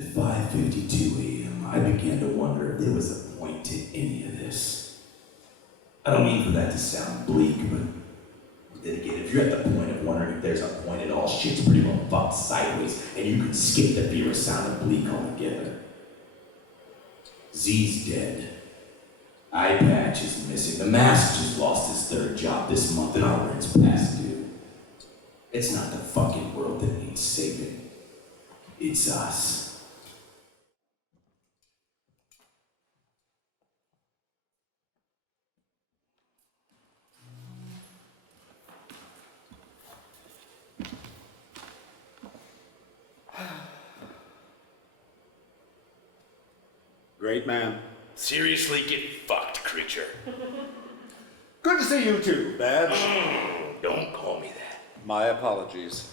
At 5:52 a.m., I began to wonder if there was a point to any of this. I don't mean for that to sound bleak, but then again, if you're at the point of wondering if there's a point at all, shit's pretty well fucked sideways, and you can skip the fear of sound of bleak altogether. Z's dead. Eyepatch is missing. The Mask just lost his third job this month, and our rent's past due. It's not the fucking world that needs saving. It's us. Great man. Seriously, get fucked, creature. Good to see you too, Badge. Don't call me that. My apologies.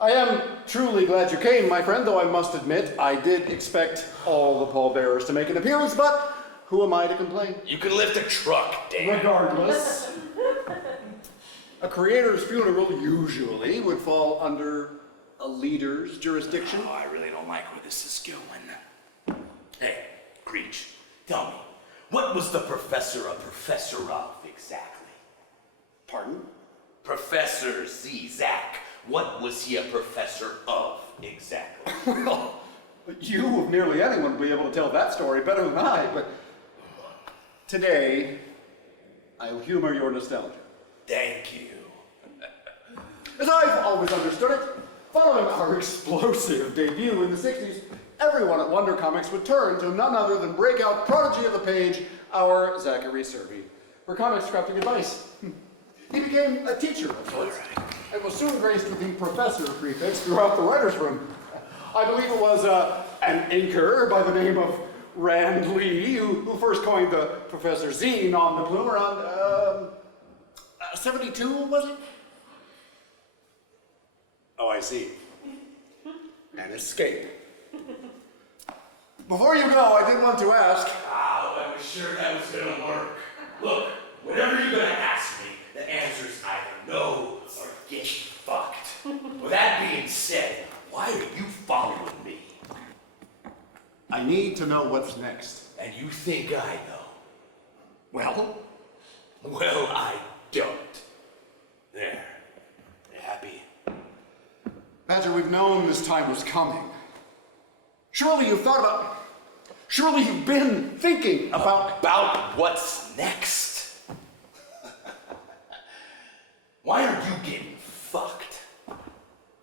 I am truly glad you came, my friend, though I must admit I did expect all the pallbearers to make an appearance, but who am I to complain? You can lift a truck, Dan. Regardless, a creator's funeral usually would fall under a leader's jurisdiction. Oh, I really don't like where this is going. Hey, Creech, tell me, what was the professor a professor of exactly? Pardon? Professor Z. Zach, what was he a professor of exactly? Well, you of nearly anyone will be able to tell that story better than I, but today I'll humor your nostalgia. Thank you. As I've always understood it, following our explosive debut in the 60s, everyone at Wonder Comics would turn to none other than breakout prodigy of the page, our Zachary Serby, for comics crafting advice. He became a teacher of sorts, and was soon graced with the professor prefix throughout the writer's room. I believe it was an inker by the name of Rand Lee who first coined the Professor Zine on the plume around 72, was it? Oh, I see. An escape. Before you go, I did want to ask. Oh, I was sure that was gonna work. Look, whatever you're gonna ask me, the answer's either no or get fucked. With that being said, why are you following me? I need to know what's next. And you think I know? Well? Well, I don't. There. You happy? Badger, we've known this time was coming. Surely you've thought about... Surely you've been thinking about... About what's next? Why are you getting fucked?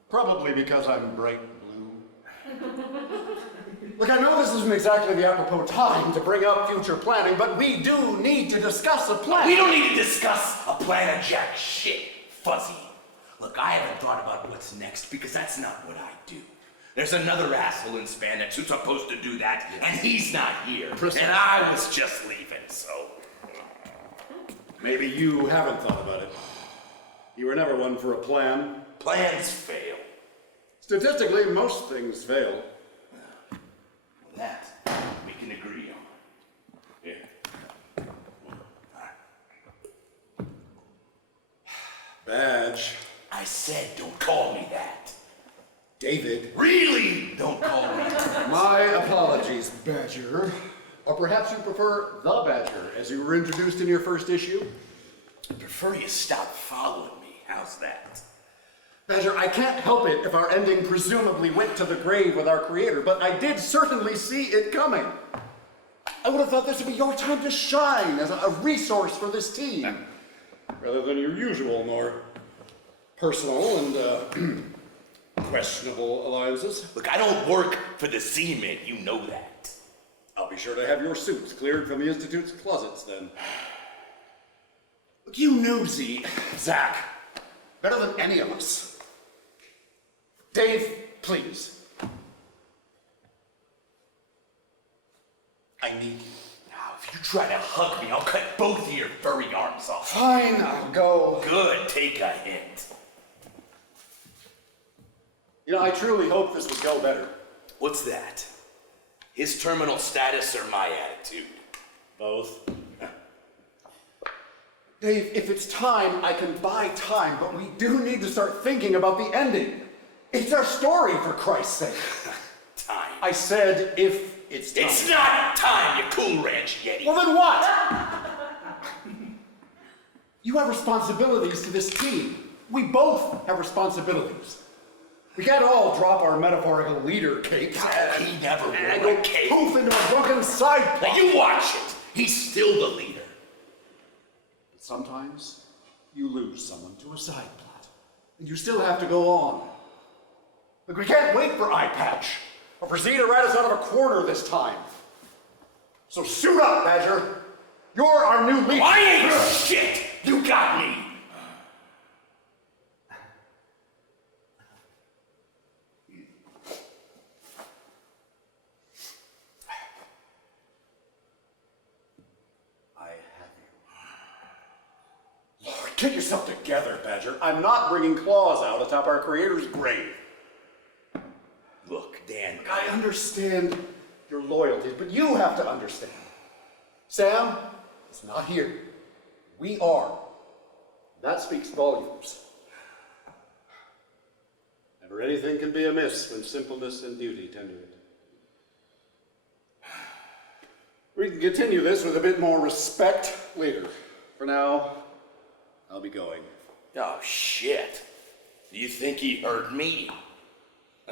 Probably because I'm bright blue. Look, I know this isn't exactly the apropos time to bring up future planning, but we do need to discuss a plan. We don't need to discuss a plan of jack shit, Fuzzy. Look, I haven't thought about what's next because that's not what I do. There's another asshole in spandex who's supposed to do that, and he's not here. Precisely. And I was just leaving, so... Maybe you haven't thought about it. You were never one for a plan. Plans fail. Statistically, most things fail. Well, that we can agree on. Here. Badge. I said don't call me that. David. Really? Don't call me that. My apologies, Badger. Or perhaps you prefer the Badger, as you were introduced in your first issue? I prefer you stop following me. How's that? Badger, I can't help it if our ending presumably went to the grave with our creator, but I did certainly see it coming. I would have thought this would be your time to shine as a resource for this team, rather than your usual, more personal and questionable alliances. Look, I don't work for the Seamen, you know that. I'll be sure to have your suits cleared from the Institute's closets then. Look, you knew Zach, better than any of us. Dave, please. I need you. Now, if you try to hug me, I'll cut both of your furry arms off. Fine, I'll go. Good, take a hint. You know, I truly hope this would go better. What's that? His terminal status or my attitude? Both. Dave, if it's time, I can buy time, but we do need to start thinking about the ending. It's our story, for Christ's sake. Time. I said if it's time. It's not time, you Cool Ranch Yeti. Well, then what? You have responsibilities to this team. We both have responsibilities. We can't all drop our metaphorical leader capes He never and wore go a cape. poof into a drunken side Now plot. you watch it. He's still the leader. But sometimes you lose someone to a side plot, and you still have to go on. Look, we can't wait for Eyepatch, or for Z to rat us out of a corner this time. So suit up, Badger. You're our new leader. I ain't shit. You got me. I have you. Lord, get yourself together, Badger. I'm not bringing claws out atop our creator's grave. Look, Dan. I understand your loyalties, but you have to understand. Sam is not here. We are. That speaks volumes. Never anything can be amiss when simpleness and duty tender it. We can continue this with a bit more respect later. For now, I'll be going. Oh, shit. Do you think he heard me?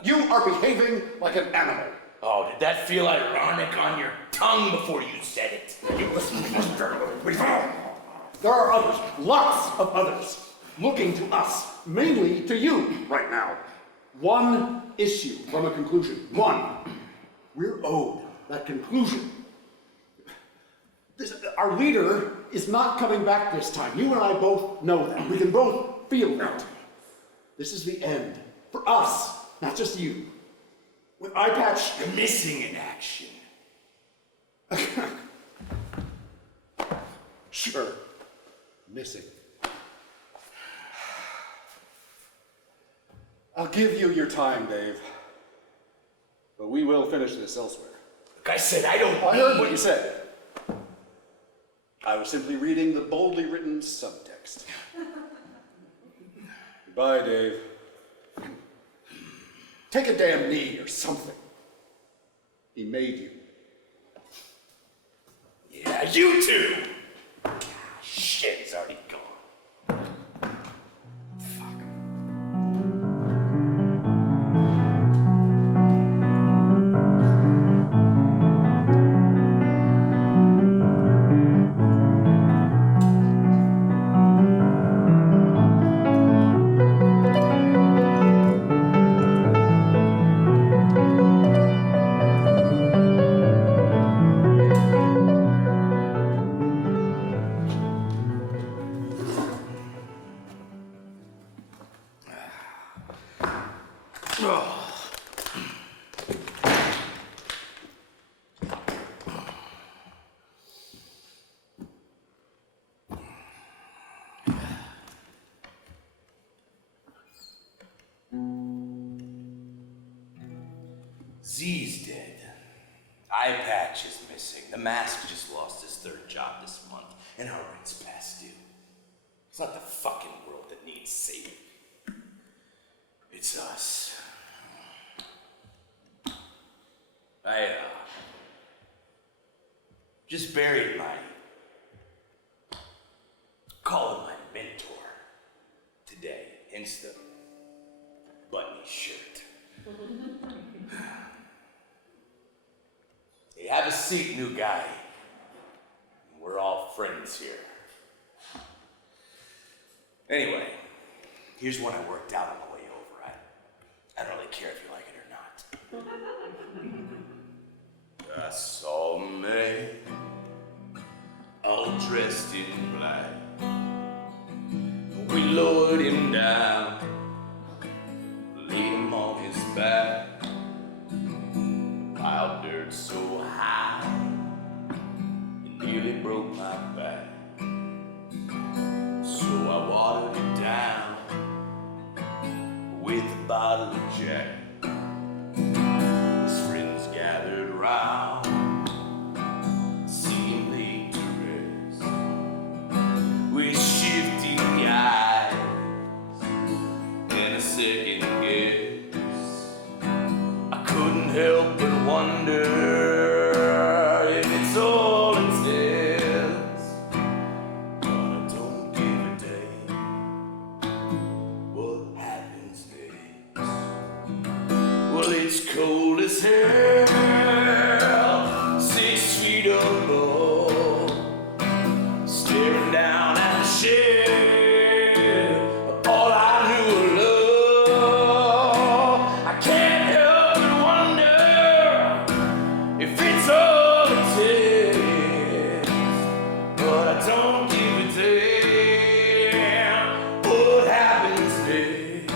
You are behaving like an animal. Oh, did that feel ironic on your tongue before you said it? You listen to this very well. There are others, lots of others, looking to us, mainly to you right now. One issue from a conclusion. One. We're owed that conclusion. Our leader is not coming back this time. You and I both know that. We can both feel that. This is the end. For us, not just you. With Eyepatch, You're missing in action. sure, missing. I'll give you your time, Dave. But we will finish this elsewhere. Like I said, I don't I heard need- what you said. I was simply reading the boldly written subtext. Goodbye, Dave. Take a damn knee or something. He made you. Yeah, you too. Shit, he's already gone. Fuck. Z's dead. Eyepatch is missing. The Mask just lost his third job this month, and our rent's past due. It's not the fucking world that needs saving. It's us. I, just buried my, call him my mentor today, hence the button shirt. Hey, have a seat, new guy. We're all friends here. Anyway, here's one I worked out on the way over. I don't really care if you like it or not. I saw a man, all dressed in black. We lowered him down, laid him on his back. Piled dirt so high, it nearly broke my back. So I watered it down with a bottle of Jack. His friends gathered round, see him laid to rest, with shifty eyes and a second guess. I couldn't help but wonder if it's all it says. But I don't give a damn what happens next. Well, it's cold as hell, 6 feet above, staring down at the shell of all I knew of love. I can't help but wonder if it's all it takes, but I don't give a damn what happens next.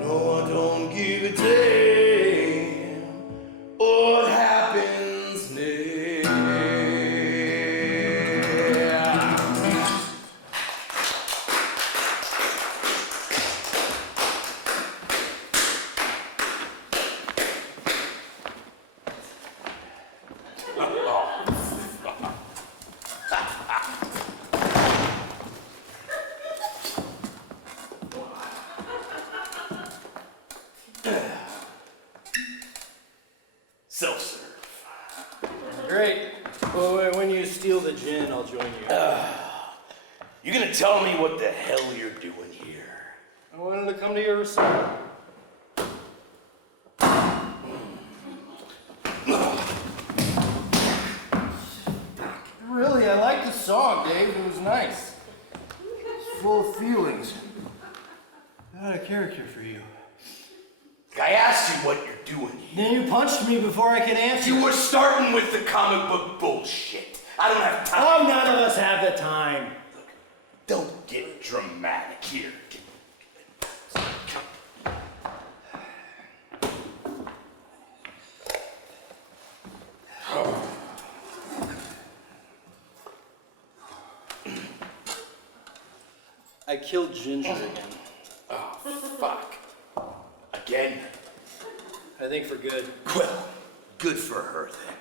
No, I don't give a damn what happens next. Self-serve. Great. Well, when you steal the gin, I'll join you. You gonna tell me what the hell you're doing here? I wanted to come to your recital. Really, I like the song, Dave. It was nice. It's full of feelings. I had a character for you. I asked you what you're doing here. Then you punched me before I could answer. You were starting with the comic book bullshit. I don't have time. Oh, none of us have the time. Don't get dramatic here. I killed Ginger again. Oh, fuck. Again? I think for good. Well, good for her then.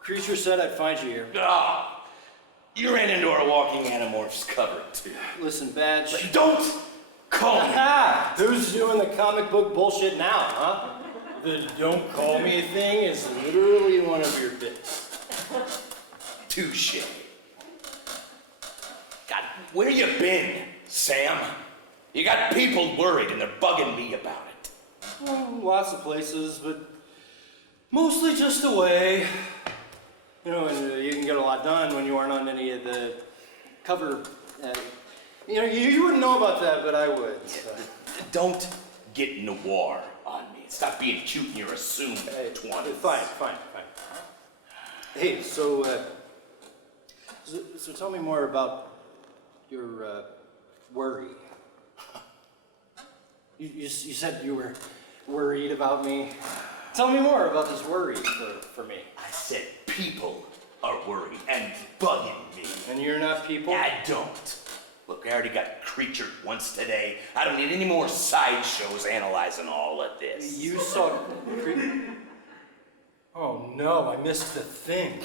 Creature said I'd find you here. Ah, you ran into our walking anamorphs cover too. Listen, Badge. But don't call me. Ha! Who's doing the comic book bullshit now, huh? The don't call me thing is literally one of your bits. Touche. God, where you been, Sam? You got people worried and they're bugging me about it. Well, lots of places, but mostly just away. You know, and you can get a lot done when you aren't on any of the cover. You know, you wouldn't know about that, but I would. So. Don't get noir on me. Stop being cute in your assumed 20s. Fine. Hey, so tell me more about your worry. You said you were worried about me. Tell me more about this worry for me. I said people are worried and bugging me. And you're not people? I don't. Look, I already got creatured once today. I don't need any more sideshows analyzing all of this. You saw Oh no, I missed the thing.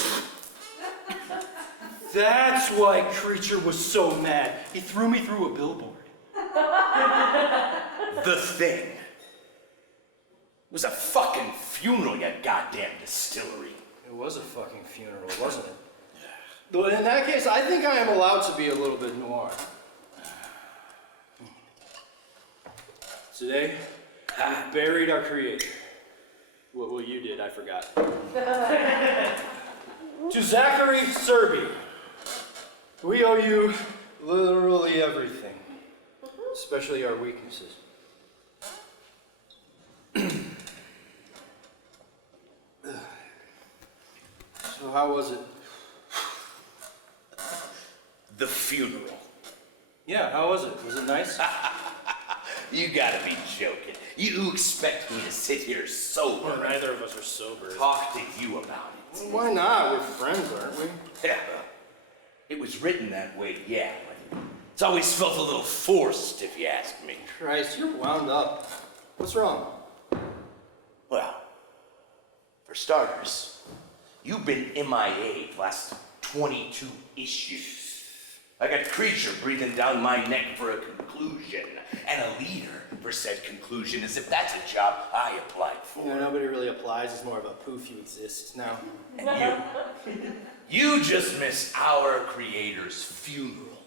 That's why Creature was so mad. He threw me through a billboard. The thing was a fucking funeral, you goddamn distillery. It was a fucking funeral, wasn't it? Though in that case, I think I am allowed to be a little bit noir. Today, we buried our creator. Well, you did, I forgot. To Zachary Serby, we owe you literally everything, especially our weaknesses. So how was it? The funeral. Yeah, how was it? Was it nice? You gotta be joking. You expect me to sit here sober? Well, neither of us are sober. Talk to you about it. Well, why not? We're friends, aren't we? Yeah, it was written that way, yeah, but it's always felt a little forced, if you ask me. Christ, you're wound up. What's wrong? Well, for starters, you've been MIA the last 22 issues. I got Creature breathing down my neck for a conclusion, and a leader for said conclusion as if that's a job I applied for. You know, nobody really applies. It's more of a poof you exist now. And you just missed our creator's funeral.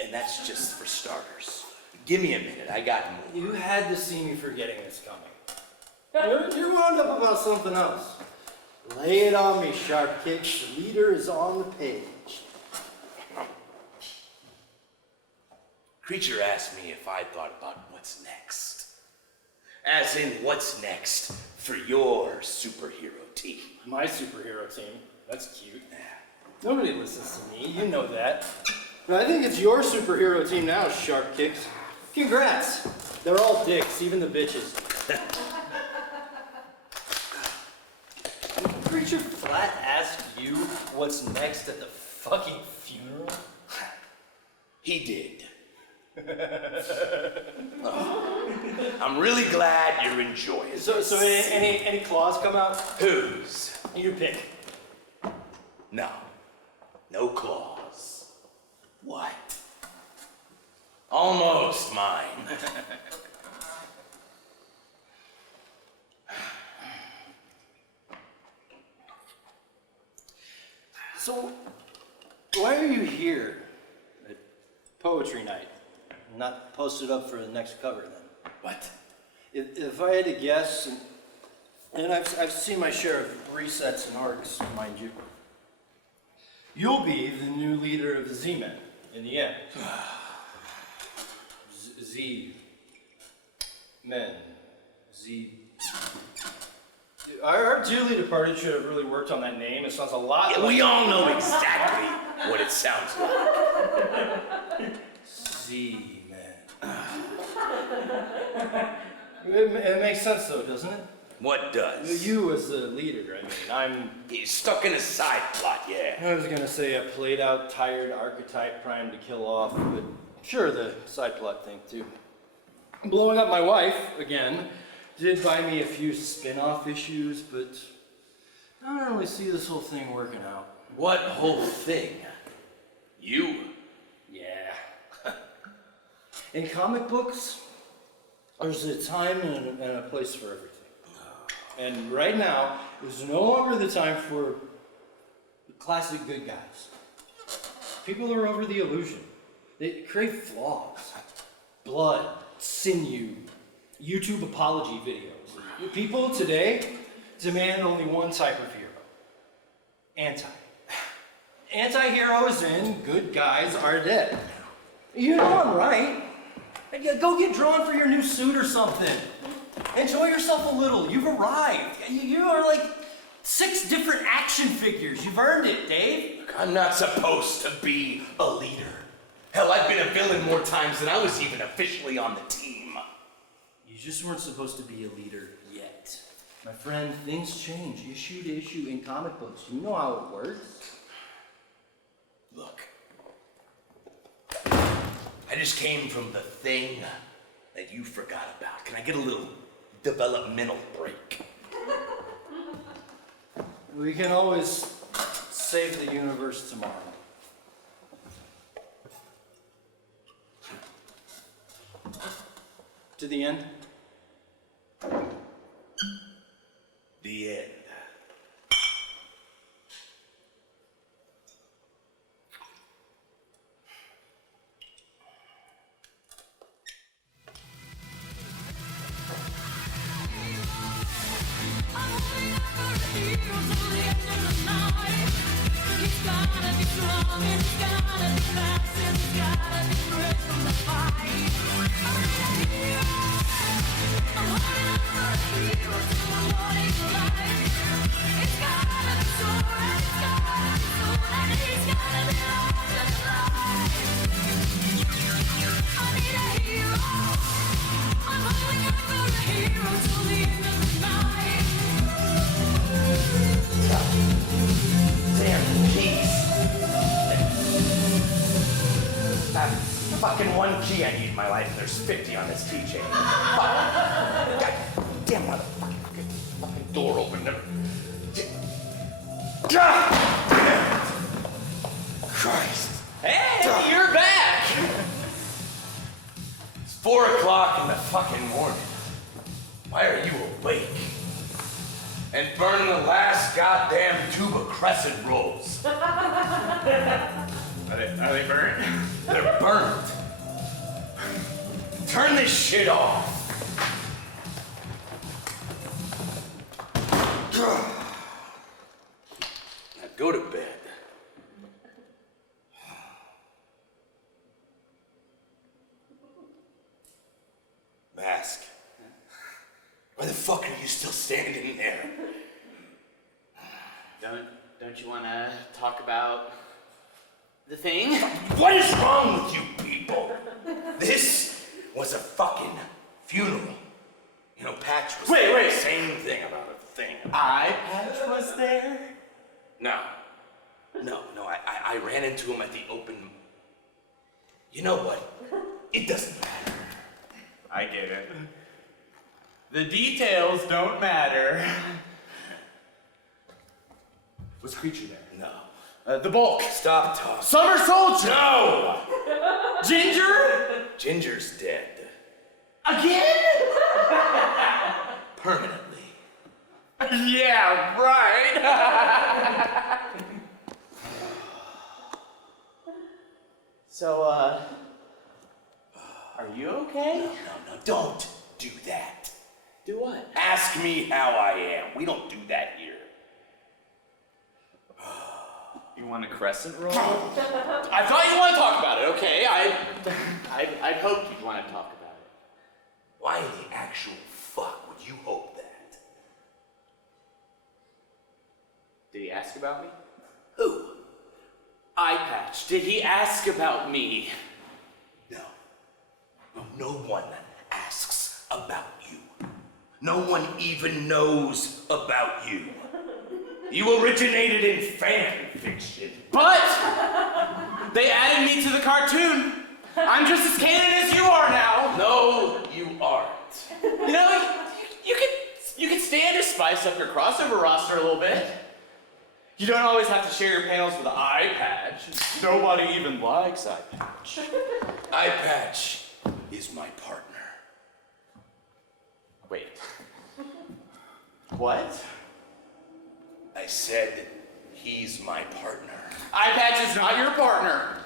And that's just for starters. Give me a minute, I got more. You had to see me forgetting this coming. You're wound up about something else. Lay it on me, Sharp Kicks. The leader is on the page. Creature asked me if I thought about what's next. As in, what's next for your superhero team? My superhero team. That's cute. Nobody listens to me. You know that. But I think it's your superhero team now, Sharp Kicks. Congrats. They're all dicks, even the bitches. Creature flat asked you what's next at the fucking funeral? He did. Oh, I'm really glad you're enjoying it. So any claws come out? Whose? You pick. No. No claws. What? Almost mine. So, why are you here at poetry night? Not posted up for the next cover then? What? If I had to guess, and I've seen my share of resets and arcs, mind you, you'll be the new leader of the Z-Men in the end. Z-Men. Our dearly departed should have really worked on that name. It sounds a lot Yeah, like... we all know exactly what it sounds like. Z-Men. It makes sense though, doesn't it? What does? You as the leader, I mean, He's stuck in a side plot, yeah. I was gonna say a played out, tired archetype primed to kill off, but sure, the side plot thing too. Blowing up my wife, again, did buy me a few spin-off issues, but I don't really see this whole thing working out. What whole thing? You? Yeah. In comic books, there's a time and a place for everything. And right now is no longer the time for the classic good guys. People are over the illusion. They crave flaws. Blood, sinew, YouTube apology videos. People today demand only one type of hero. Anti. Anti-heroes and good guys are dead. You know I'm right. Go get drawn for your new suit or something. Enjoy yourself a little. You've arrived. You are like 6 different action figures. You've earned it, Dave. Look, I'm not supposed to be a leader. Hell, I've been a villain more times than I was even officially on the team. You just weren't supposed to be a leader yet. My friend, things change issue to issue in comic books. You know how it works. Look, I just came from the thing that you forgot about. Can I get a little developmental break? We can always save the universe tomorrow. To the end? The end. Fucking 1 key I need in my life, and there's 50 on this keychain. Fuck. God damn motherfucker. Fucking door open. God damn it. Christ. Hey, you're back! It's 4 o'clock in the and burn the last goddamn tube of crescent rolls. Are they burnt? They're burnt. Turn this shit off. Now go to bed. Mask. Why the fuck are you still standing there? Don't you want to talk about the thing? What is wrong with you people? This was a fucking funeral. You know, Patch was Wait. the same thing about a thing. Eyepatch was there? No, I ran into him at the open. You know what? It doesn't matter. I get it. The details don't matter. Was Creature there? No. The Bulk. Stop talking. Summer Soldier. No! Ginger. Ginger's dead. Again? Permanently. Yeah, right. So, are you okay? No, don't do that. Do what? Ask me how I am. We don't do that here. You want a crescent roll? I thought you want to talk about it. Okay, I'd hoped you'd want to talk about it. Why in the actual fuck would you hope that? Did he ask about me? Who? Eyepatch, did he ask about me? No one asks about you. No one even knows about you. You originated in fan fiction. But they added me to the cartoon. I'm just as canon as you are now. No, you aren't. You know, you can stand to spice up your crossover roster a little bit. You don't always have to share your panels with Eyepatch. Nobody even likes Eyepatch. Eyepatch is my partner. Wait. What? I said he's my partner. Eyepatch is not your partner.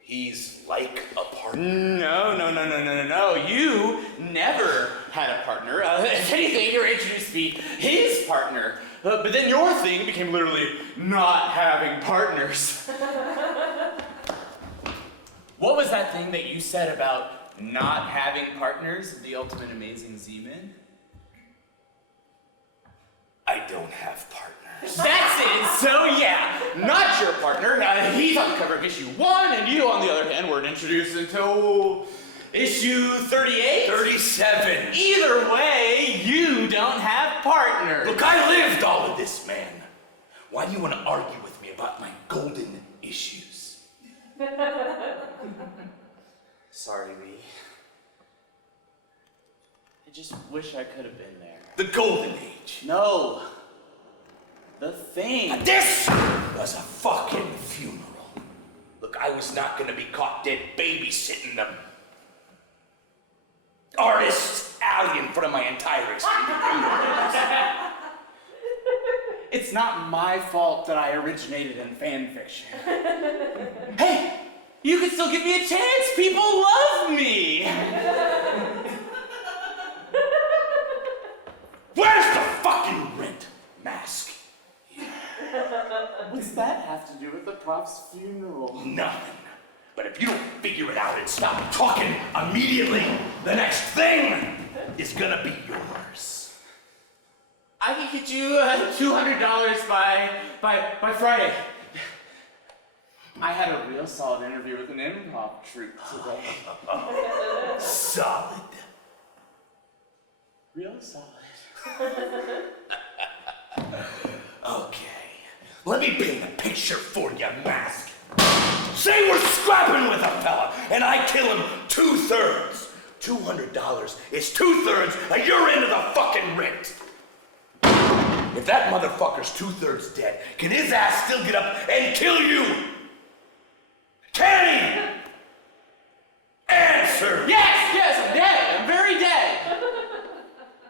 He's like a partner. No. You never had a partner. If anything, you introduced to be his partner. But then your thing became literally not having partners. What was that thing that you said about not having partners in the Ultimate Amazing Z-Men? I don't have partners. That's it! So yeah, not your partner. He's on the cover of issue 1, and you, on the other hand, weren't introduced until issue 38? 37. Either way, you don't have partners. Look, I lived all of this, man. Why do you want to argue with me about my golden issues? Sorry, Lee. I just wish I could have been there. The golden age. No. The thing. This was a fucking funeral. Look, I was not gonna be caught dead babysitting the artist's alley in front of my entire experience. It's not my fault that I originated in fan fiction. Hey, you can still give me a chance. People love me. Where's the fucking rent, Mask? What's that have to do with the prof's funeral? Nothing. But if you don't figure it out and stop talking immediately, the next thing is gonna be yours. I can get you $200 by Friday. I had a real solid interview with an improv troupe today. Solid. Real solid. Okay. Let me paint a picture for you, Mask. Say we're scrapping with a fella, and I kill him 2/3. $200 is 2/3 of your end of the fucking rent. If that motherfucker's 2/3 dead, can his ass still get up and kill you? Can he? Answer! Yes, I'm dead. I'm very dead.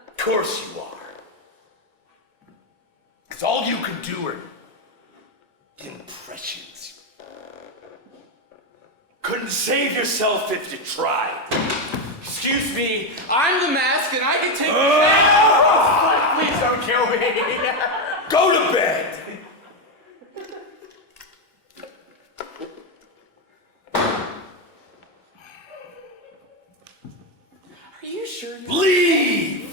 Of course you are. Because all you can do are impressions. Couldn't save yourself if you tried. Excuse me, I'm the mask and I can take Please don't kill me. Go to bed! Are you sure you... Leave!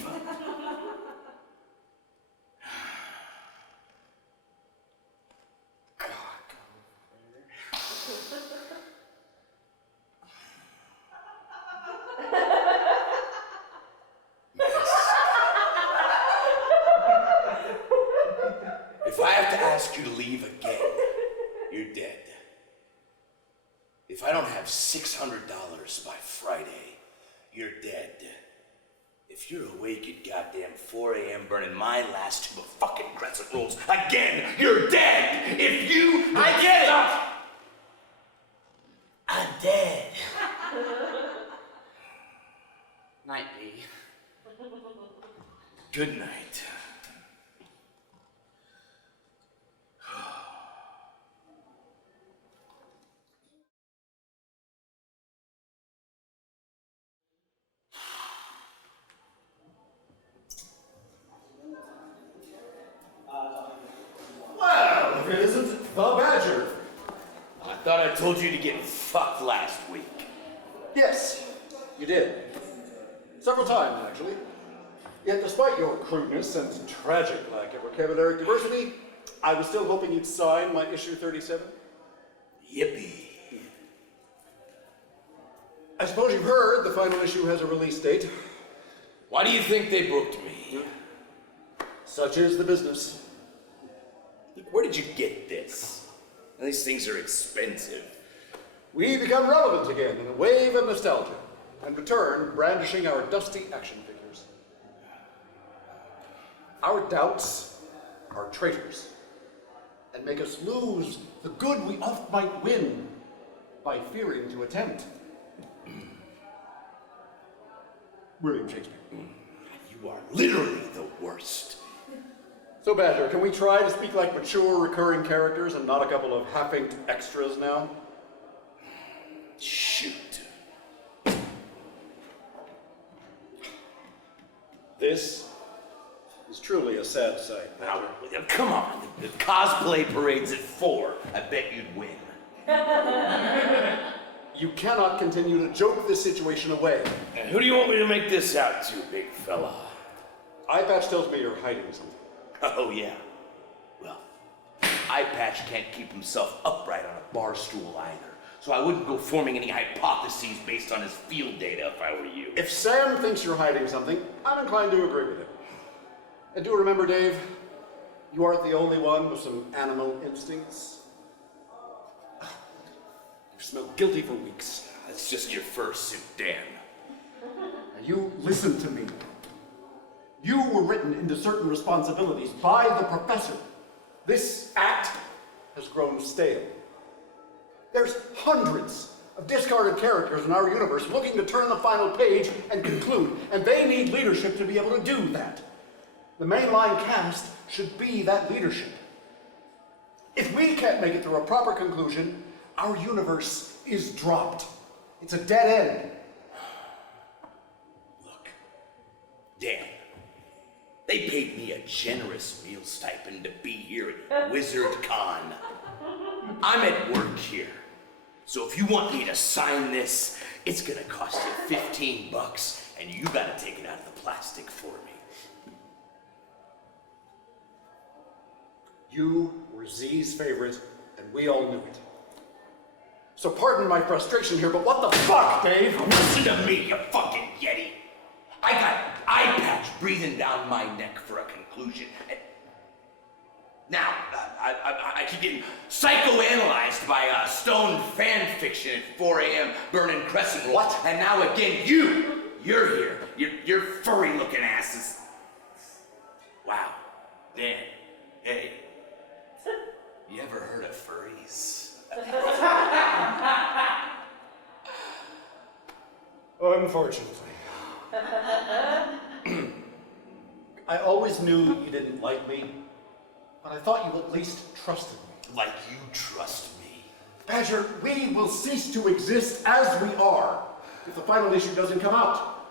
If I have to ask you to leave again, you're dead. If I don't have $600 by Friday, you're dead. If you're awake at goddamn 4 a.m. burning my last tube of fucking crescent rolls again, you're dead! If you... I get it! I'm dead. Night, B. Good night. Well, if it isn't the Badger. I thought I told you to get fucked last week. Yes, you did. Several times, actually. Yet despite your crudeness and tragic lack of vocabulary diversity, I was still hoping you'd sign my issue 37. Yippee. I suppose you've heard the final issue has a release date. Why do you think they booked me? Such is the business. Look, where did you get this? These things are expensive. We become relevant again in a wave of nostalgia, and return brandishing our dusty action figures. Our doubts are traitors, and make us lose the good we oft might win by fearing to attempt. William Shakespeare. You are literally the worst. So, Badger, can we try to speak like mature recurring characters and not a couple of half-inked extras now? Shoot. This is truly a sad sight, Now, Badger. come on. The cosplay parade's at 4. I bet you'd win. You cannot continue to joke this situation away. And who do you want me to make this out to, big fella? Eyepatch tells me you're hiding something. Oh, yeah. Well, Eyepatch can't keep himself upright on a bar stool either, so I wouldn't go forming any hypotheses based on his field data if I were you. If Sam thinks you're hiding something, I'm inclined to agree with him. And do remember, Dave, you aren't the only one with some animal instincts. You've smelled guilty for weeks. That's just your fursuit, Dan. Now you listen to me. You were written into certain responsibilities by the professor. This act has grown stale. There's hundreds of discarded characters in our universe looking to turn the final page and conclude, and they need leadership to be able to do that. The mainline cast should be that leadership. If we can't make it through a proper conclusion, our universe is dropped. It's a dead end. Look, Dan, they paid me a generous meal stipend to be here at Wizard Con. I'm at work here. So if you want me to sign this, it's gonna cost you $15, and you gotta take it out of the plastic for me. You were Z's favorite, and we all knew it. So pardon my frustration here, but what the fuck, Dave? Listen to me, you fucking Yeti. I got Eyepatch breathing down my neck for a conclusion. Now, I keep getting psychoanalyzed by stone fan fiction at 4 a.m. burning crescent rolls. What? And now again, you're here. You're furry-looking asses. Wow. Dan, hey, you ever heard of furries? Unfortunately. I always knew you didn't like me, but I thought you at least trusted me. Like you trust me. Badger, we will cease to exist as we are if the final issue doesn't come out.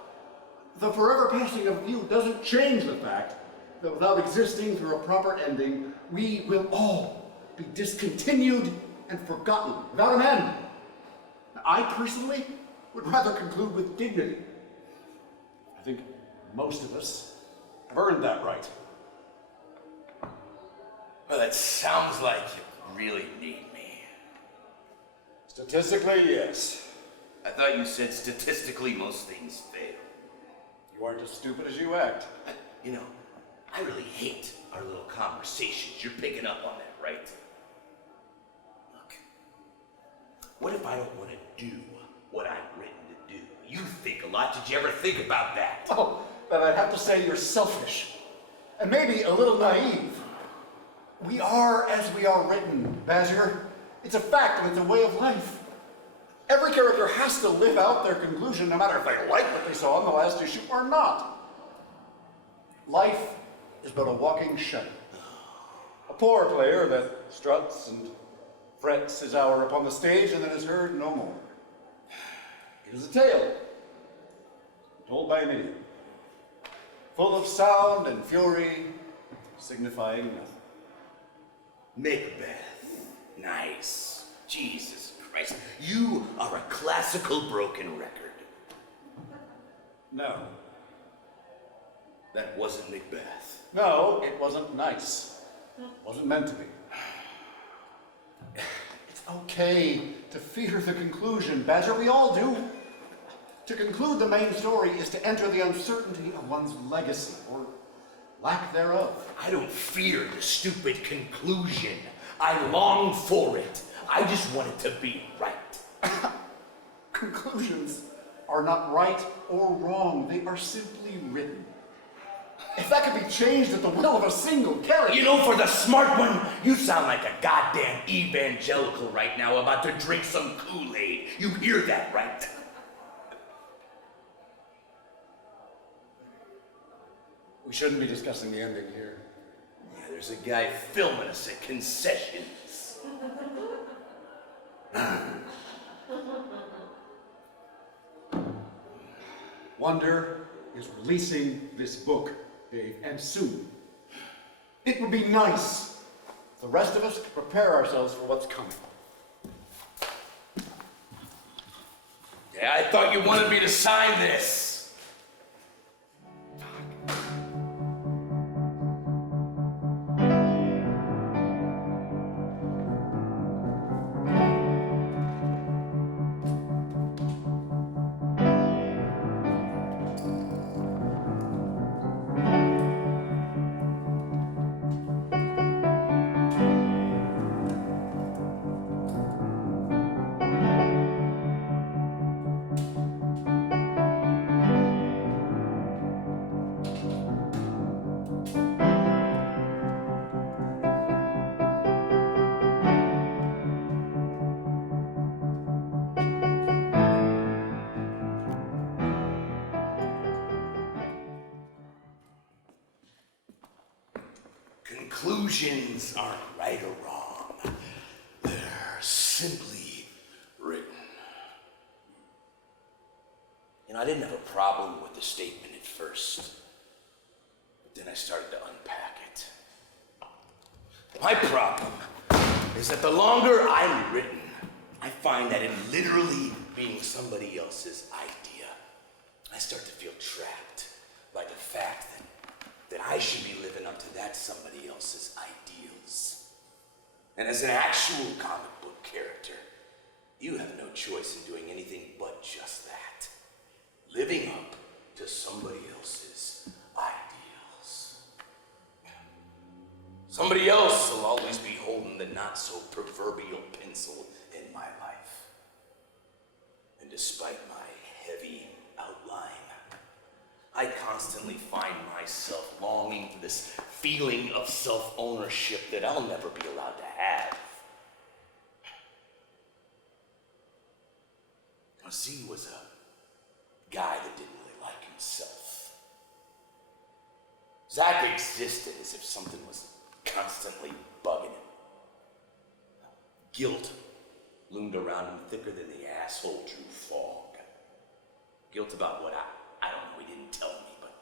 The forever passing of you doesn't change the fact that without existing through a proper ending, we will all be discontinued and forgotten without an end. I personally would rather conclude with dignity. I think most of us have earned that right. Well, it sounds like you really need me. Statistically, yes. I thought you said statistically most things fail. You aren't as stupid as you act. You know, I really hate our little conversations. You're picking up on that, right? Look, what if I don't want to do what I'm written to do? You think a lot. Did you ever think about that? Oh, but I'd have to say you're selfish. And maybe a little naive. We are as we are written, Badger. It's a fact and it's a way of life. Every character has to live out their conclusion, no matter if they like what they saw in the last issue or not. Life is but a walking shadow. A poor player that struts and frets his hour upon the stage and then is heard no more. It is a tale told by me, full of sound and fury, signifying nothing. Macbeth. Nice. Jesus Christ. You are a classical broken record. No. That wasn't Macbeth. No, it wasn't nice. It wasn't meant to be. It's okay to fear the conclusion, Badger. We all do. To conclude the main story is to enter the uncertainty of one's legacy, or lack thereof. I don't fear the stupid conclusion. I long for it. I just want it to be right. Conclusions are not right or wrong. They are simply written. If that could be changed at the will of a single character... You know, for the smart one, you sound like a goddamn evangelical right now about to drink some Kool-Aid. You hear that, right? We shouldn't be discussing the ending here. Yeah, there's a guy filming us at concessions. Wonder is releasing this book, Dave, and soon. It would be nice if the rest of us could prepare ourselves for what's coming. Yeah, I thought you wanted me to sign this. Conclusions aren't right or wrong. They're simply written. You know, I didn't have a problem with the statement at first, but then I started to unpack it. My problem is that the longer I'm written, I find that in literally being somebody else's idea, I start to feel trapped by the fact that I should be living up to that somebody else's ideals. And as an actual comic book character, you have no choice in doing anything but just that. Living up to somebody else's ideals. Somebody else will always be holding the not so proverbial pencil in my life. And despite my heavy outline, I constantly find myself longing for this feeling of self-ownership that I'll never be allowed to have. Now, Z was a guy that didn't really like himself. Zach existed as if something was constantly bugging him. Guilt loomed around him thicker than the asshole drew fog. Guilt about what I don't know, he didn't tell me, but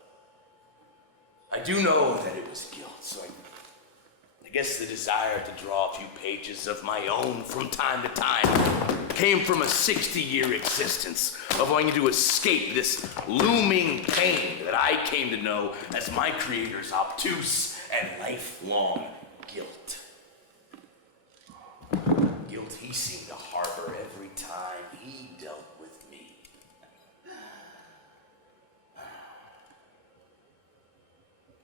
I do know that it was guilt, so I guess the desire to draw a few pages of my own from time to time came from a 60-year existence of wanting to escape this looming pain that I came to know as my creator's obtuse and lifelong guilt. Guilt he seemed to harbor every time he dealt with me.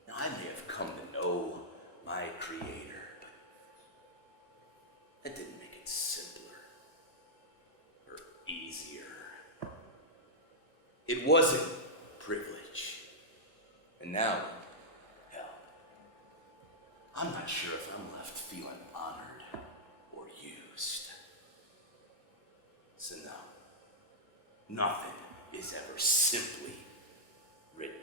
Now, I may have come to know my creator, but that didn't make it simpler or easier. It wasn't privilege. And now, hell, I'm not sure if I'm left feeling honored or used. So no, nothing is ever simply written.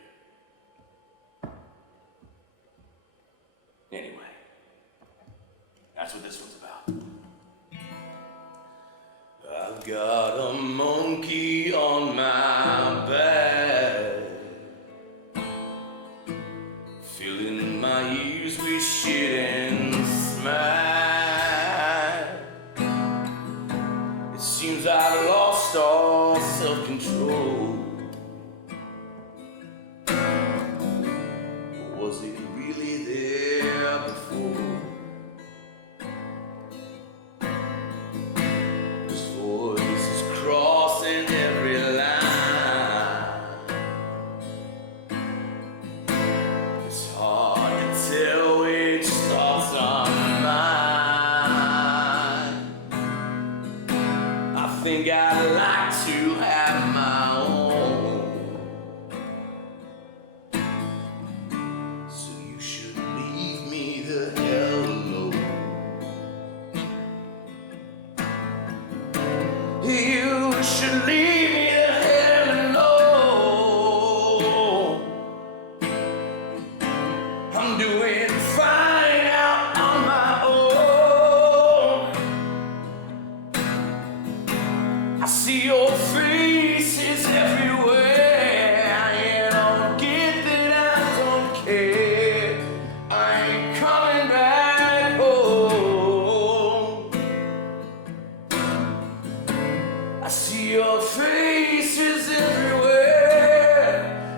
Anyway, that's what this one's about. I've got a monkey on my back, filling my ears with shit and smack. It seems I've lost all self-control. Or was it really there before? Crossing every line. It's hard to tell which thoughts are mine. I think I'd like to have my own. So you should leave me the hell alone. You should leave me the hell alone. I'm doing fine out on my own. I see your faces everywhere. You don't get that I don't care. I ain't coming back home. I see your faces everywhere.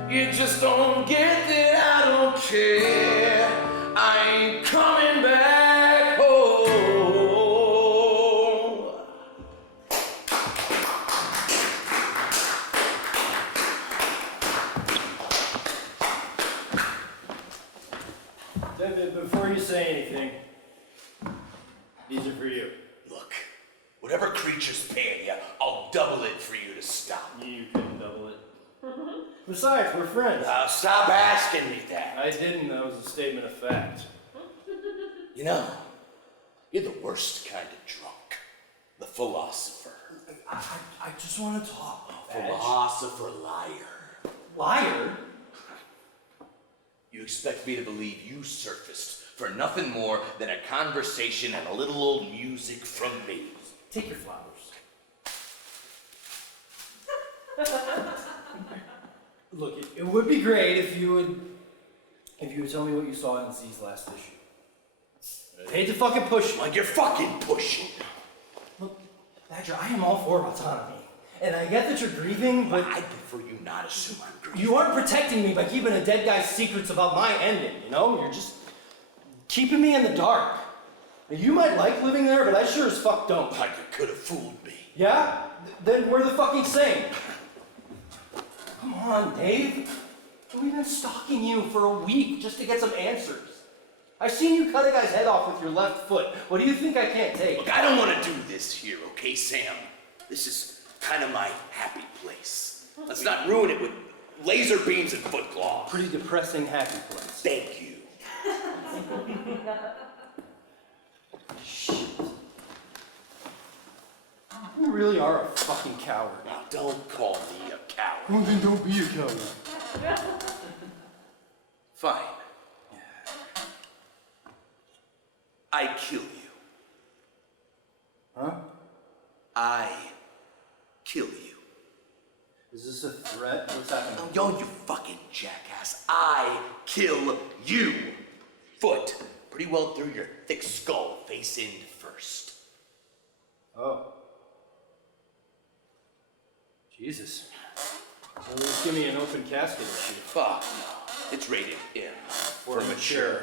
You just don't get that I don't care. I ain't coming back home. David, before you say anything, these are for you. Look, whatever creature's paying you, I'll double it for you to stop. You couldn't double it. Besides, we're friends. Stop asking me that. I didn't. That was a statement of fact. You know, you're the worst kind of drunk. The philosopher. I just want to talk. Philosopher liar. Liar? You expect me to believe you surfaced for nothing more than a conversation and a little old music from me. Take your flowers. Look, it would be great if you would tell me what you saw in Z's last issue. I hate to fucking push you. Like you're fucking pushing. Look, Badger, I am all for autonomy. And I get that you're grieving, but I prefer you not assume I'm grieving. you aren't protecting me by keeping a dead guy's secrets about my ending, you know? You're just keeping me in the dark. Now, you might like living there, but I sure as fuck don't. Like you could have fooled me. Yeah? Then we're the fucking same. Come on, Dave. We've been stalking you for a week just to get some answers. I've seen you cut a guy's head off with your left foot. What do you think I can't take? Look, I don't want to do this here, okay, Sam? This is kind of my happy place. Let's not ruin it with laser beams and foot claws. Pretty depressing happy place. Thank you. Shit. You really are a fucking coward. Now, don't call me a coward. Well, then don't be a coward. Fine. I kill you. Huh? I kill you. Is this a threat? What's happening? Oh, yo, you fucking jackass. I kill you. Foot. Pretty well through your thick skull, face in first. Oh. Jesus. So just give me an open casket issue. Fuck no. It's rated M. For mature.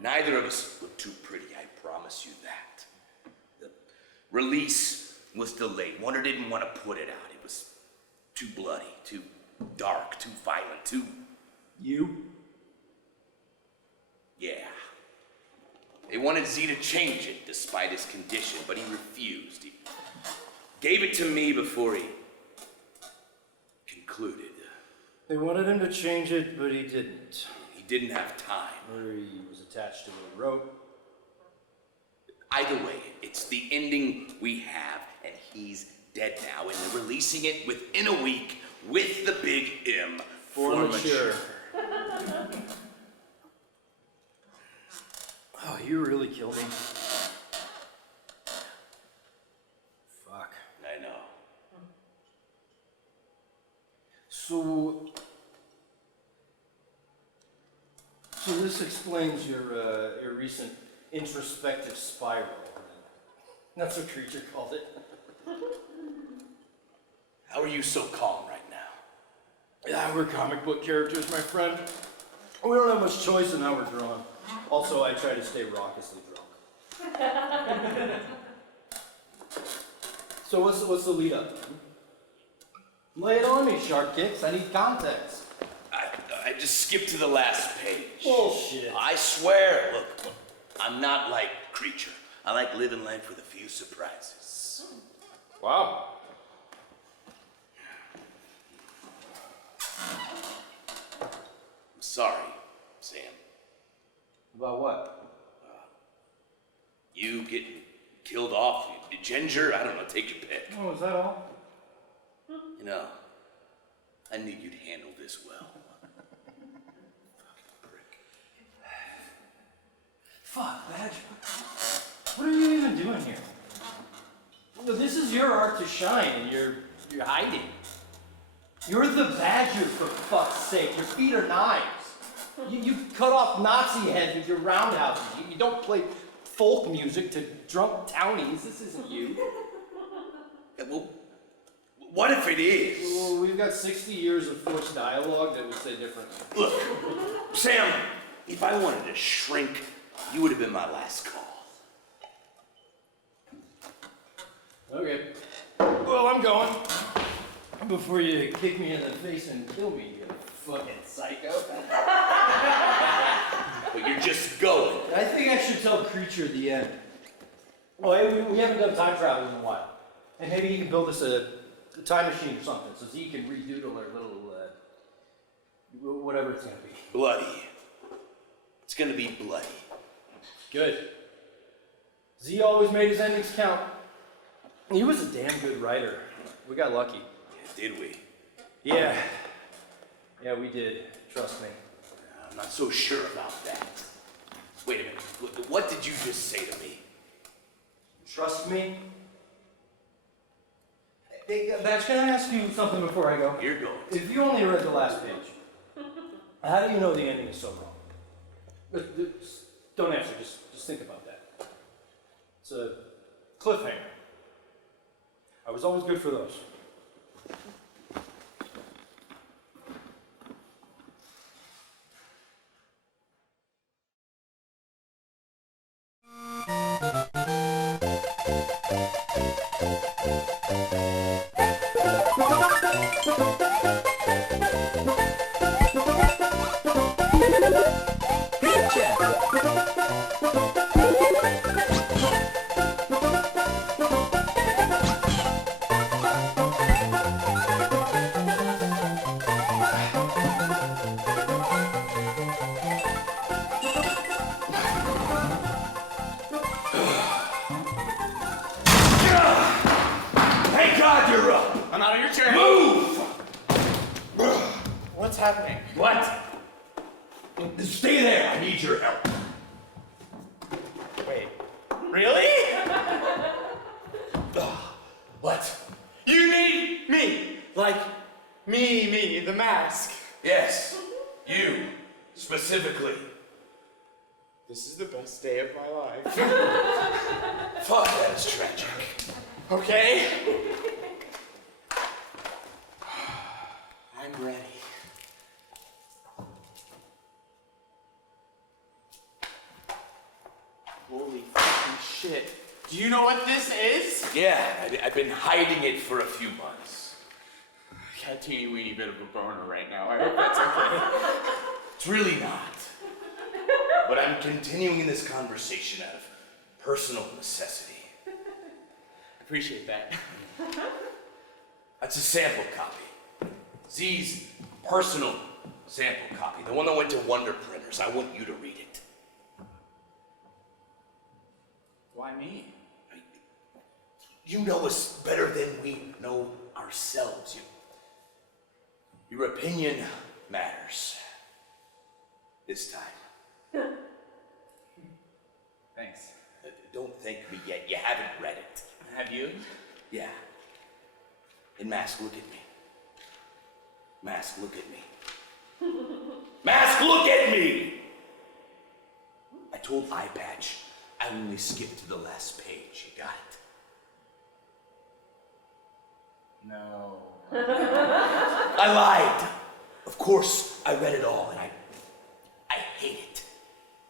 Neither of us look too pretty, I promise you that. The release was delayed. Warner didn't want to put it out. It was too bloody, too dark, too violent, too... You? Yeah. They wanted Z to change it despite his condition, but he refused. He gave it to me before he concluded. They wanted him to change it, but he didn't. He didn't have time. Or he was attached to the rope. Either way, it's the ending we have, and he's dead now, and they're releasing it within a week with the big M for mature. Oh, you really killed him. Fuck. I know. So this explains your recent introspective spiral. That's what Creature called it. How are you so calm right now? Yeah, we're comic book characters, my friend. We don't have much choice in how we're drawn. Also, I try to stay raucously drunk. So what's the lead up? Lay it on me, Shark Kicks. I need context. I just skipped to the last page. Bullshit. I swear, look, I'm not like Creature. I like living life with a few surprises. Wow. I'm sorry, Sam. About what? You getting killed off, Ginger, I don't know, take your pick. Oh, is that all? You know, I knew you'd handle this well. Fucking prick. Fuck, Badger. What are you even doing here? Well, this is your art to shine, and you're hiding. You're the Badger, for fuck's sake. Your feet are knives. You cut off Nazi heads with your roundhouses. You don't play folk music to drunk townies. This isn't you. Yeah, well, what if it is? Well, we've got 60 years of forced dialogue that would say differently. Look, Sam, if I wanted to shrink, you would have been my last call. Okay. Well, I'm going. Before you kick me in the face and kill me, you fucking psycho. But you're just going. I think I should tell Creature the end. Well, hey, we haven't done time travel in a while. And maybe he can build us a time machine or something so Z can redoodle our little, whatever it's gonna be. Bloody. It's gonna be bloody. Good. Z always made his endings count. He was a damn good writer. We got lucky. Yeah, did we? Yeah. Yeah, we did. Trust me. I'm not so sure about that. Wait a minute. Look, what did you just say to me? Trust me? Hey, Batch, can I ask you something before I go? You're going. If you only read the last page, how do you know the ending is so wrong? Just don't answer, just think about that. It's a cliffhanger. I was always good for those. Thank God you're up! I'm out of your chair. Move! What's happening? What? Stay there. I need your help. Wait, really? What? You need me! Like, me, the mask. Yes, you, specifically. This is the best day of my life. Fuck, that is tragic. Okay? I'm ready. Holy fucking shit. Do you know what this is? Yeah, I've been hiding it for a few months. I got a teeny weeny bit of a boner right now. I hope that's okay. It's really not. But I'm continuing this conversation out of personal necessity. Appreciate that. That's a sample copy. Z's personal sample copy. The one that went to Wonder Printers. I want you to read it. Why me? You know us better than we know ourselves. Your opinion matters. This time. Thanks. Don't thank me yet. You haven't read it. Have you? Yeah. And Mask, look at me. Mask, look at me. Mask, look at me! I told Eyepatch I only skipped to the last page. You got it? No. I lied. Of course, I read it all, and I hate it.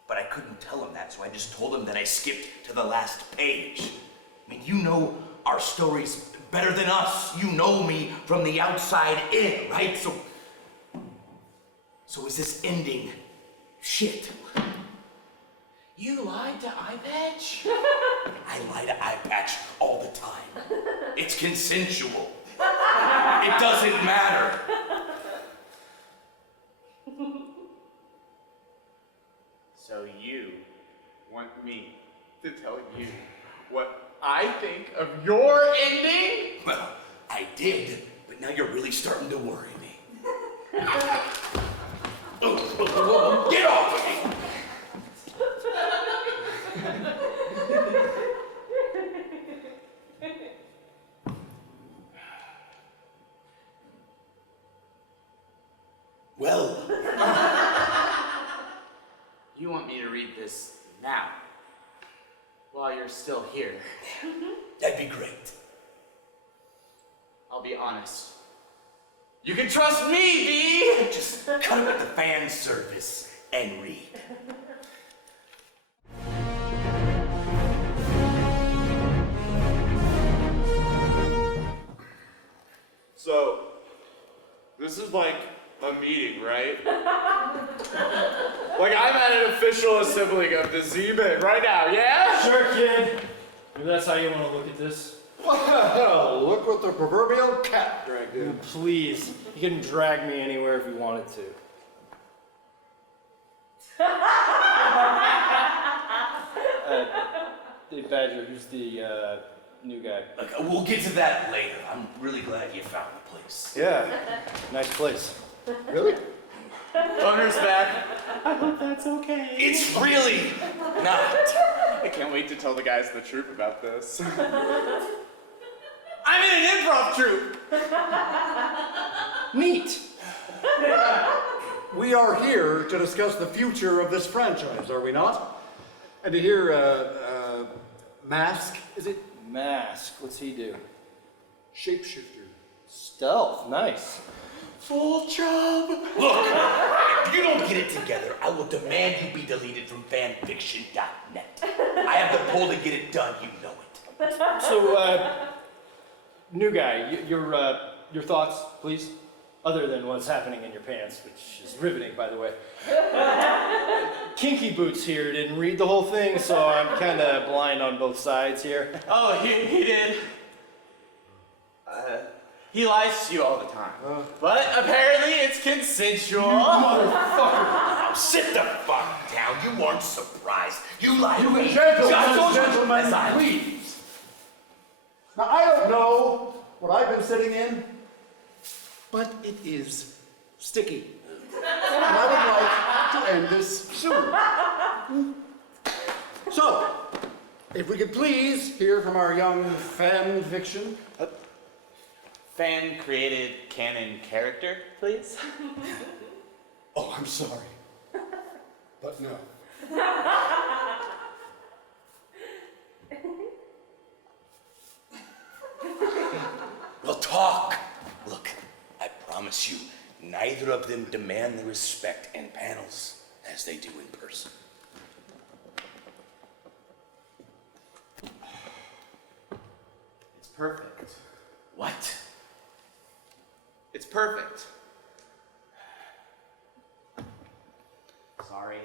But I couldn't tell him that, so I just told him that I skipped to the last page. I mean, you know our stories better than us. You know me from the outside in, right? So is this ending shit? You lied to Eyepatch? I lie to Eyepatch all the time. It's consensual. It doesn't matter. So you want me to tell you what I think of your ending? Well, I did, but now you're really starting to worry me. Oh, get off of me! Well, You want me to read this now? While you're still here? that'd be great. I'll be honest. You can trust me, B! Just cut it with the fan service and read. So, this is like a meeting, right? Like I'm at an official assembling of the Z-Men right now, yeah? Sure, kid. Maybe that's how you want to look at this. Well, look what the proverbial cat dragged in. Please, you can drag me anywhere if you wanted to. Hey, Badger, who's the new guy? Look, we'll get to that later. I'm really glad you found the place. Yeah, nice place. Really? Boner's back. I hope that's okay. It's really not. I can't wait to tell the guys the truth about this. I'm in an improv troupe! Neat. We are here to discuss the future of this franchise, are we not? And to hear, Mask, is it? Mask, what's he do? Shapeshifter. Stealth, nice. Full job. Look, if you don't get it together, I will demand you be deleted from fanfiction.net. I have the pull to get it done, you know it. So, new guy, your thoughts, please? Other than what's happening in your pants, which is riveting, by the way. Kinky Boots here didn't read the whole thing, so I'm kind of blind on both sides here. Oh, he did. He lies to you all the time. But apparently it's consensual. Now sit the fuck down. You aren't surprised. You lied to me. Gentlemen, As I please. Now, I don't know what I've been sitting in, but it is sticky. And I would like to to end this soon. So, if we could please hear from our young fan fiction. Fan-created canon character, please? Oh, I'm sorry. But no. Well, talk. Look, I promise you, neither of them demand the respect in panels as they do in person. It's perfect. What? It's perfect. Sorry.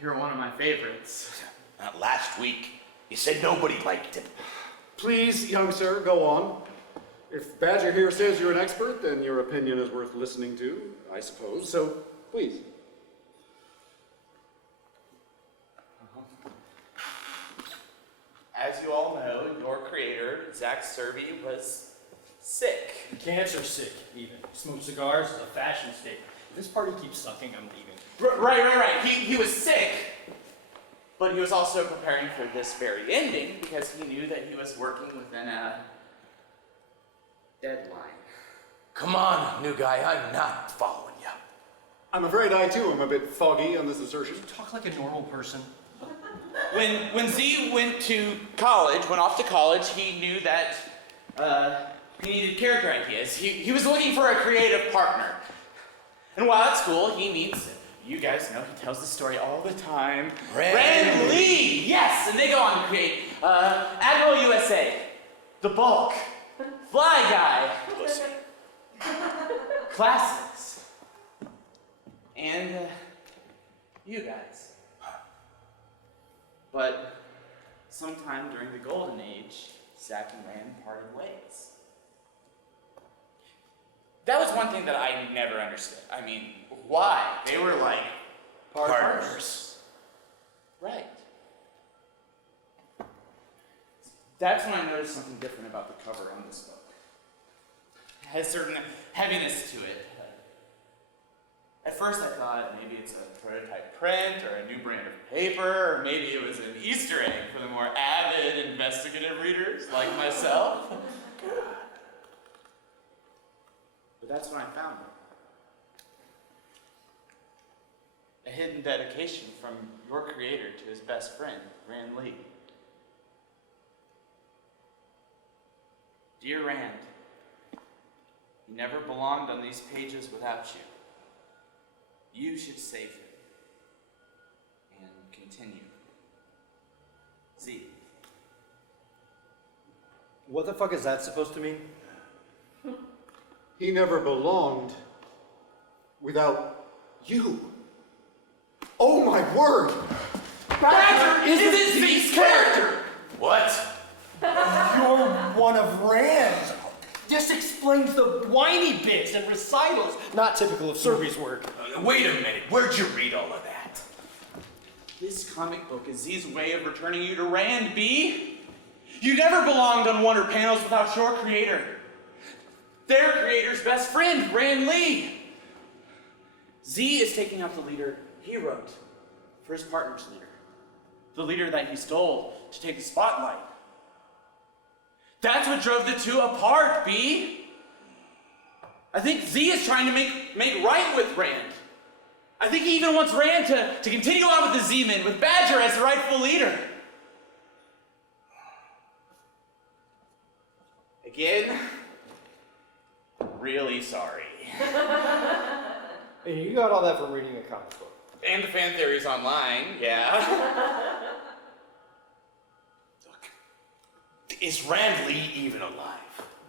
You're one of my favorites. Not last week. You said nobody liked him. Please, young sir, go on. If Badger here says you're an expert, then your opinion is worth listening to, I suppose. So, please. As you all know, your creator, Zach Serby, was sick. Cancer sick, even. Smoke cigars is a fashion statement. If this party keeps sucking, I'm leaving. Right. He was sick, but he was also preparing for this very ending because he knew that he was working within a deadline. Come on, new guy, I'm not following you. I'm afraid I too am a bit foggy on this assertion. Talk like a normal person. When Z went off to college, he knew that he needed character ideas. He was looking for a creative partner. And while at school, he meets, you guys know, he tells the story all the time. Rand Lee! Yes! And they go on to create Admiral USA, The Bulk, Fly Guy, Pussy. Classics, and you guys. But sometime during the Golden Age, Zach and Rand parted ways. That was one thing that I never understood. I mean, why? They were like partners. Right. That's when I noticed something different about the cover on this book. It has certain heaviness to it. At first I thought maybe it's a prototype print or a new brand of paper, or maybe it was an Easter egg for the more avid investigative readers like myself. But that's when I found it. A hidden dedication from your creator to his best friend, Rand Lee. Dear Rand, he never belonged on these pages without you. You should save him and continue. Z. What the fuck is that supposed to mean? He never belonged without you. Oh my word! Badger is Z's character! What? You're one of Rand's. This explains the whiny bits and recitals. Not typical of Serby's work. Wait a minute, where'd you read all of that? This comic book is Z's way of returning you to Rand, B. You never belonged on Wonder panels without your creator. Their creator's best friend, Rand Lee. Z is taking out the leader he wrote for his partner's leader. The leader that he stole to take the spotlight. That's what drove the two apart, B. I think Z is trying to make right with Rand. I think he even wants Rand to continue on with the Z-Men, with Badger as the rightful leader. Again, really sorry. Hey, you got all that from reading a comic book. And the fan theories online, yeah. Is Rand Lee even alive?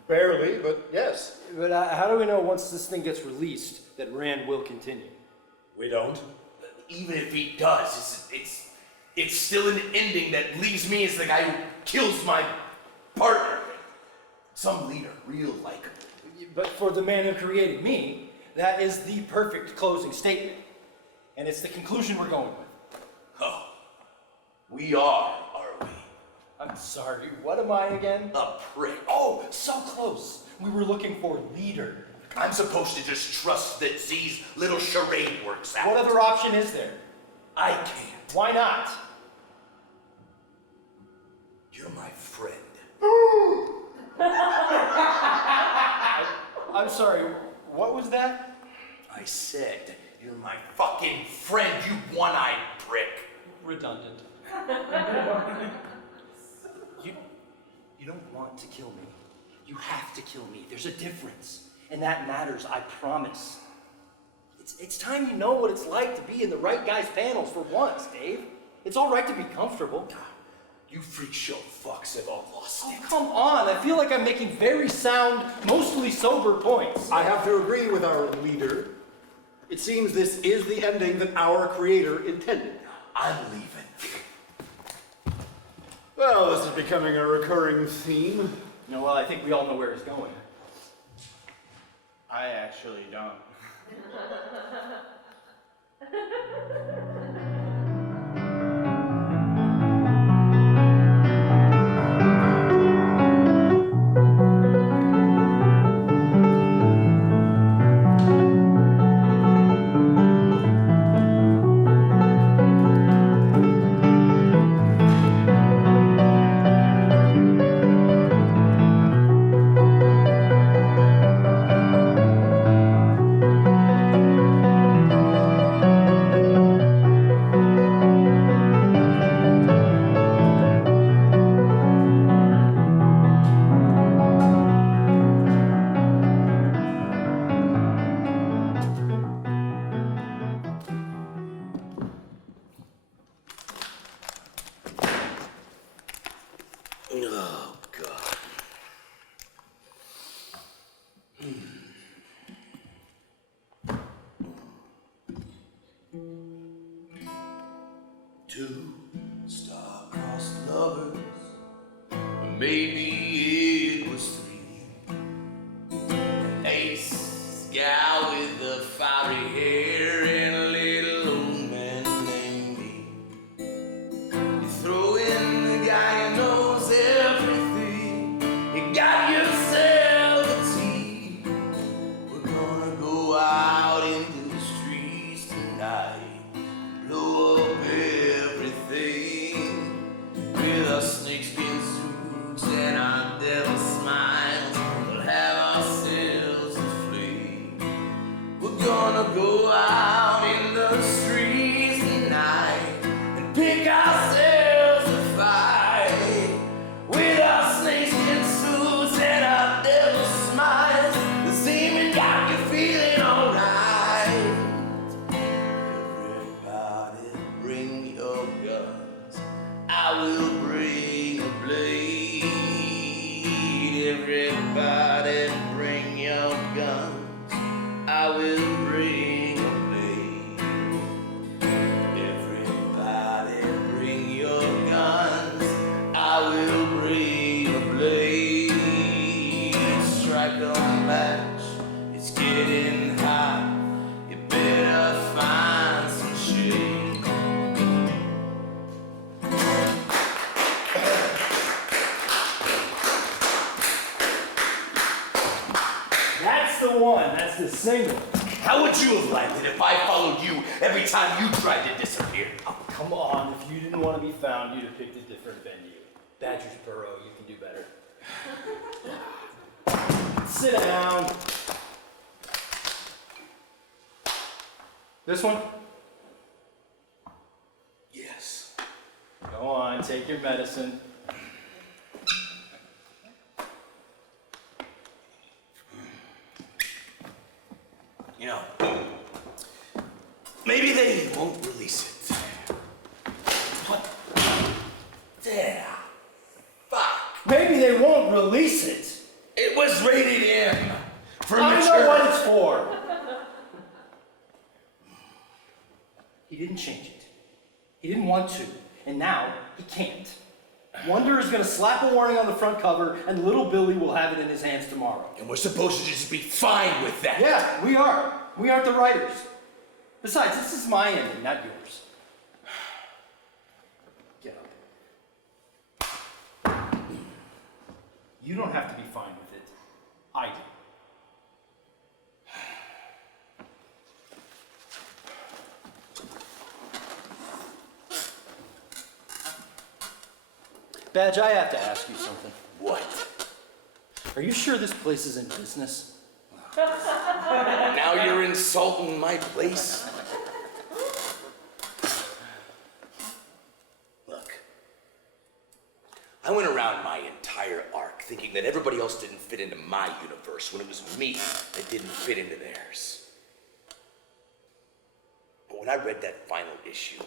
Barely, but yes. But how do we know once this thing gets released that Rand will continue? We don't. Even if he does, it's still an ending that leaves me as the guy who kills my partner. Some leader, real likable. But for the man who created me, that is the perfect closing statement. And it's the conclusion we're going with. Oh, we are we? I'm sorry, what am I again? A prick. Oh, so close. We were looking for leader. I'm supposed to just trust that Z's little charade works out. What other option is there? I can't. Why not? You're my friend. I'm sorry, what was that? I said, you're my fucking friend, you one-eyed prick. Redundant. You don't want to kill me. You have to kill me. There's a difference. And that matters, I promise. It's time you know what it's like to be in the right guy's panels for once, Dave. It's all right to be comfortable. You freak show fucks have all lost Oh, it. come on. I feel like I'm making very sound, mostly sober points. I have to agree with our leader. It seems this is the ending that our creator intended. I'm leaving. Well, this is becoming a recurring theme. No, well, I think we all know where it's going. I actually don't. Oh, God. Two star-crossed lovers, maybe it was three. An ace gal with the fiery hair and a little old man named me. You throw in the guy who knows everything. You got yourself a tea. We're gonna go out into the streets tonight. Blow up everything with our snakeskin suits and our devil smiles. We'll have ourselves a flea. We're gonna go out in the streets tonight and pick ourselves a fight with our snakeskin suits and our devil smiles. The seeming got you feeling alright. Everybody bring your guns. I will bring a blade. Everybody bring your guns. I will bring a blade. Everybody bring your guns. I will bring a blade. Strike a match. It's getting hot. You better find some shade. That's the one. That's the single. How would you have liked it if I followed you every time you tried to disappear? Oh, come on. If you didn't want to be found, you'd have picked a different venue. Badger's Burrow. You can do better. Sit down. This one? Yes. Go on. Take your medicine. You know, maybe they won't release it. What the fuck? Maybe they won't release it. It was rated M for I mature. know what it's for. He didn't change it. He didn't want to, and now he can't. Wonder is gonna slap a warning on the front cover, and little Billy will have it in his hands tomorrow. And we're supposed to just be fine with that. Yeah, we are. We aren't the writers. Besides, this is my ending, not yours. Get up. You don't have to be fine with it. I do. Badge, I have to ask you something. What? Are you sure this place is in business? Now you're insulting my place? Look, I went around my entire arc thinking that everybody else didn't fit into my universe when it was me that didn't fit into theirs. But when I read that final issue,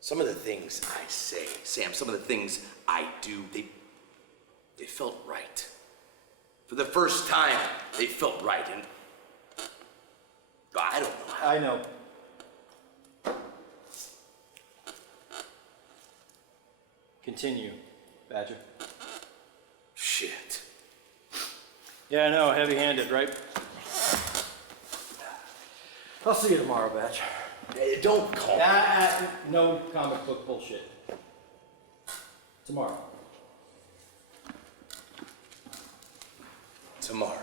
some of the things I say, Sam, some of the things I do, they felt right. For the first time, they felt right, and I don't know how. I know. Continue, Badger. Shit. Yeah, I know, heavy-handed, right? I'll see you tomorrow, Badge. Don't call me. No comic book bullshit. Tomorrow. Tomorrow.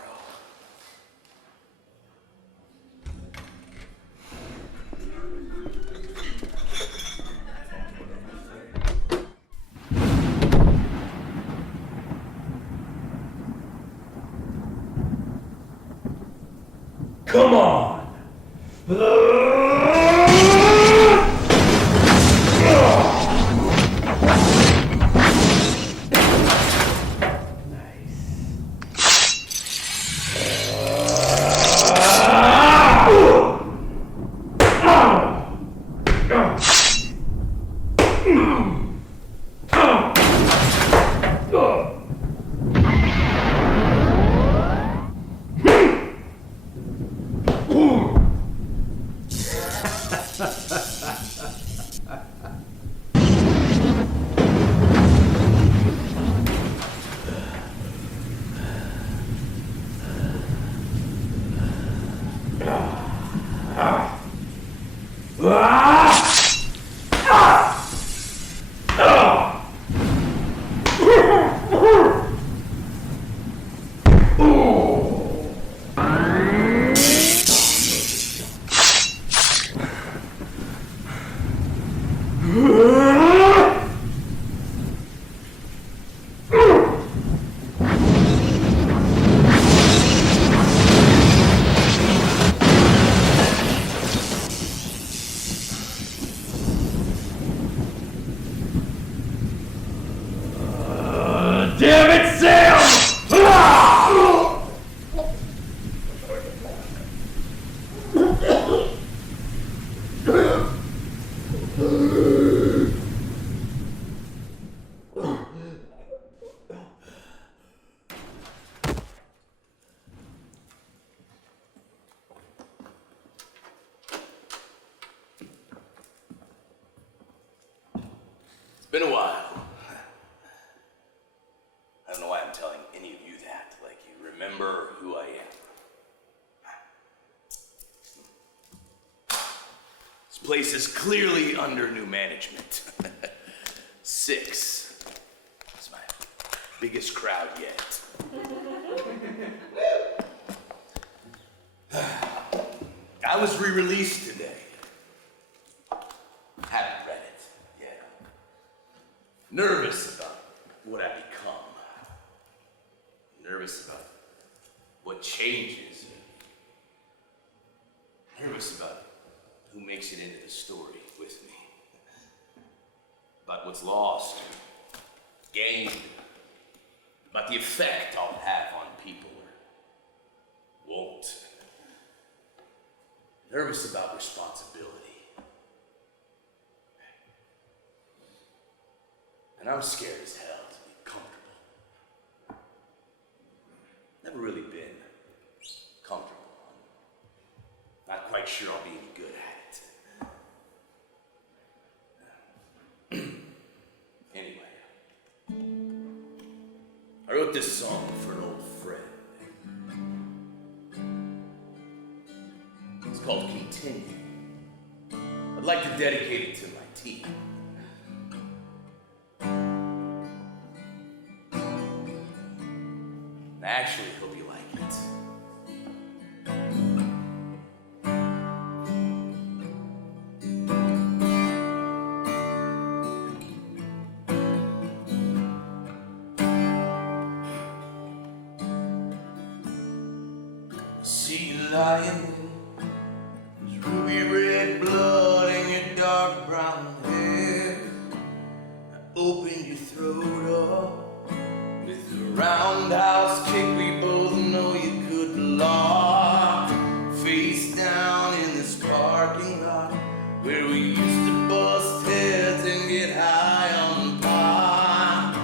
Come on! Damn it, Sam! It's been a while. I don't know why I'm telling any of you that. Like, you remember who I am. This place is clearly under new management. 6. It's my biggest crowd yet. I was re-released today. Haven't read it yet. Nervous about what I become. Nervous about what changes. Nervous about who makes it into the story with me. About what's lost, gained. About the effect I'll have on people or won't. Nervous about responsibility. And I'm scared as hell to be comfortable. Never really been comfortable. Not quite sure I'll be any good at it. Anyway, I wrote this song for an old friend. It's called Continue. I'd like to dedicate it to my team. I actually hope you like it. See you lying there, there's ruby red blood in your dark brown hair. I opened your throat up with a roundhouse kick. We both know you could lock face down in this parking lot where we used to bust heads and get high on pot.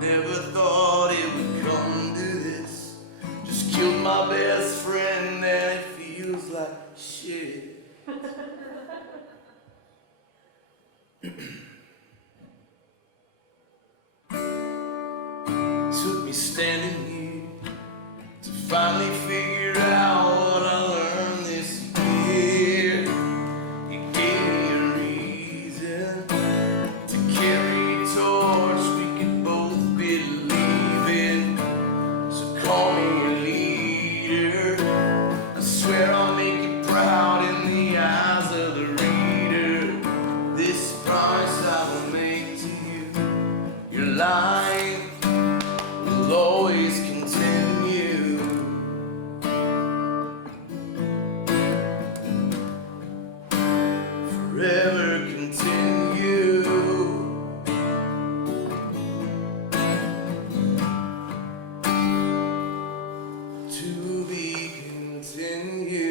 Never thought it would come to this. Just killed my best friend and it feels like shit. Took me standing here to finally figure out what I learned this year. You gave me a reason to carry a torch we could both believe in. So call me a leader. I swear I'll make you proud in the eyes of the reader. This promise I will make to you. Your line will always continue. Forever continue. To be continued.